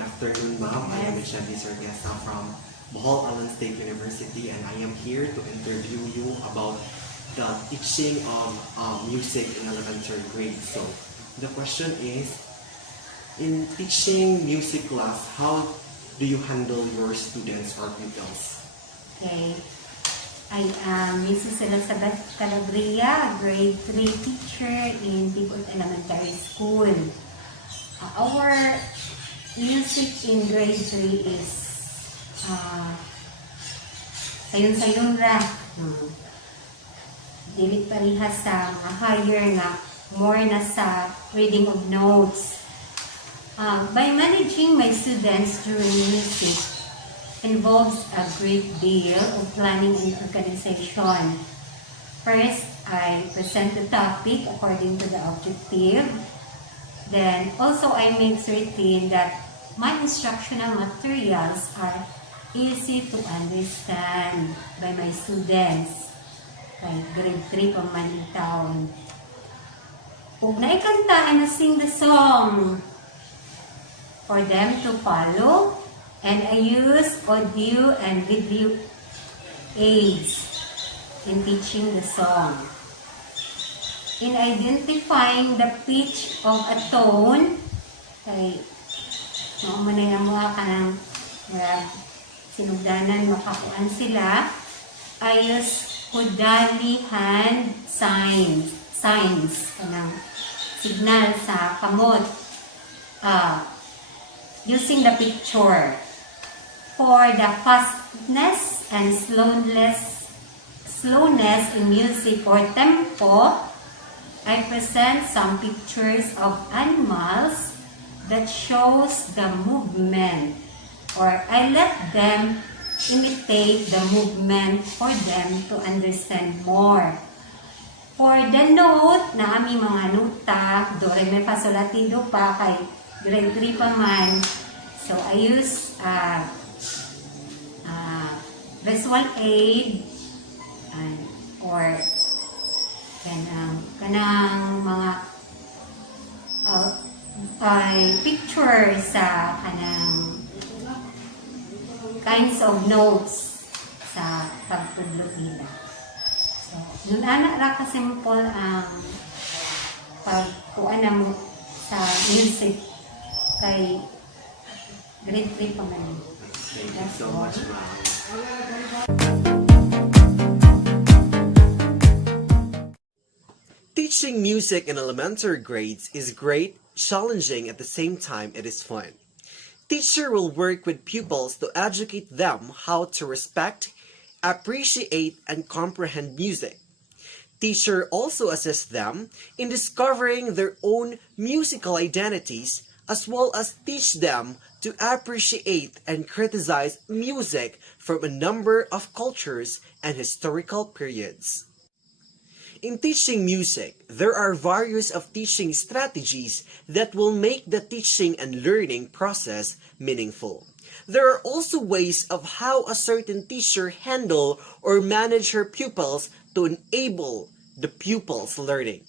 Good afternoon, ma'am. I am Michelle Sorgesa from Bohol Allen State University, and I am here to interview you about the teaching of music in elementary grade. So, the question is, in teaching music class, how do you handle your students or pupils? Okay. I am Mrs. Elizabeth Calabria, grade 3 teacher in Pipot Elementary School. Our music in grade 3 is sayon-sayon ra. Dili parihas sa higher nga, more na sa reading of notes. By managing my students during music involves a great deal of planning and organization. First, I present the topic according to the objective. Then, also I make certain that my instructional materials are easy to understand by my students. Kay grade 3 pa man yung taon. Kung naikanta, I sing the song for them to follow, and I use audio and video aids in teaching the song. In identifying the pitch of a tone, kay maumanay na mga kanang sinugdanan, makakuan sila, I use Kodali hand signs, kanang signal sa kamot, using the picture. For the fastness and slowness in music or tempo, I present some pictures of animals that shows the movement, or I let them imitate the movement for them to understand more. For the note, na aming mga nota, do, re, mi, fa, sol, la, ti, do, pa, kay grade 3 pa man. So, I use visual aid or kanang mga picture sa kanang kinds of notes sa pagtudlo nila. So, nun ana ra ka simple ang pagkuan mo sa music kay grade 3 pa man. Thank you so much, ma'am. Teaching music in elementary grades is great, challenging at the same time it is fun. Teacher will work with pupils to educate them how to respect, appreciate, and comprehend music. Teacher also assists them in discovering their own musical identities, as well as teach them to appreciate and criticize music from a number of cultures and historical periods. In teaching music, there are various of teaching strategies that will make the teaching and learning process meaningful. There are also ways of how a certain teacher handle or manage her pupils to enable the pupils' learning.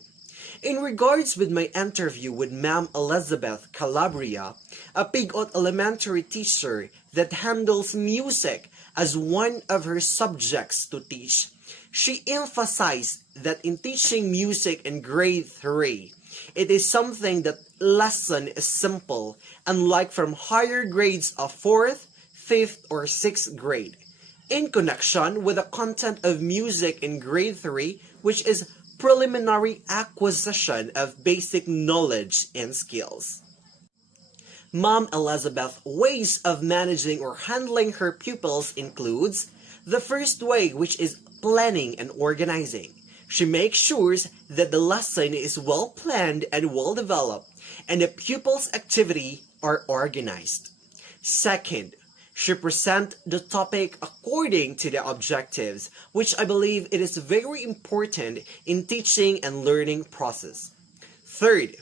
In regards with my interview with Ma'am Elizabeth Calabria, a Pigot elementary teacher that handles music as one of her subjects to teach, she emphasized that in teaching music in grade 3, it is something that lesson is simple, unlike from higher grades of 4th, 5th, or 6th grade. In connection with the content of music in grade 3, which is preliminary acquisition of basic knowledge and skills. Ma'am Elizabeth's ways of managing or handling her pupils includes the first way, which is planning and organizing. She makes sure that the lesson is well planned and well developed, and the pupils' activity are organized. Second, she presents the topic according to the objectives, which I believe it is very important in teaching and learning process. Third,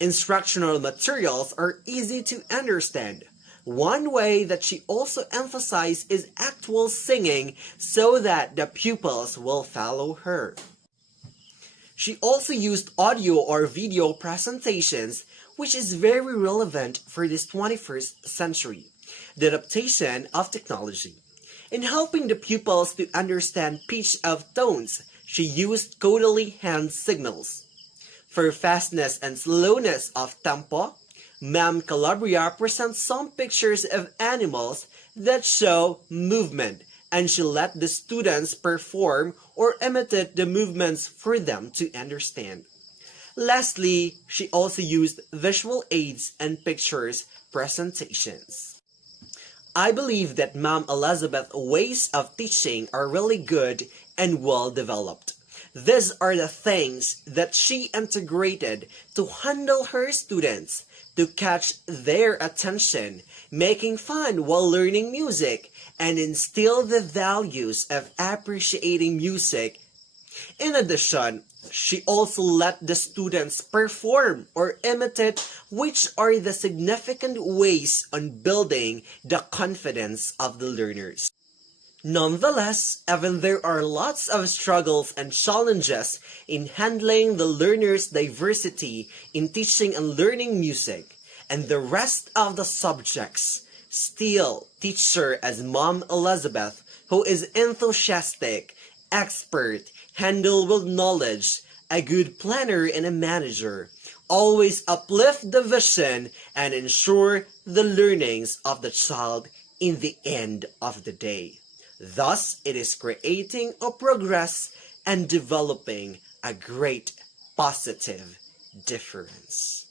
instructional materials are easy to understand. One way that she also emphasized is actual singing so that the pupils will follow her. She also used audio or video presentations, which is very relevant for this 21st century, the adaptation of technology. In helping the pupils to understand pitch of tones, she used codally hand signals. For fastness and slowness of tempo, Ma'am Calabria presents some pictures of animals that show movement, and she let the students perform or imitate the movements for them to understand. Lastly, she also used visual aids and pictures presentations. I believe that Ma'am Elizabeth's ways of teaching are really good and well developed. These are the things that she integrated to handle her students, to catch their attention, making fun while learning music, and instill the values of appreciating music. In addition, she also let the students perform or imitate, which are the significant ways on building the confidence of the learners. Nonetheless, even there are lots of struggles and challenges in handling the learners' diversity in teaching and learning music, and the rest of the subjects, still teacher as Mom Elizabeth, who is enthusiastic, expert, handle with knowledge, a good planner and a manager, always uplift the vision and ensure the learnings of the child in the end of the day. Thus, it is creating a progress and developing a great positive difference.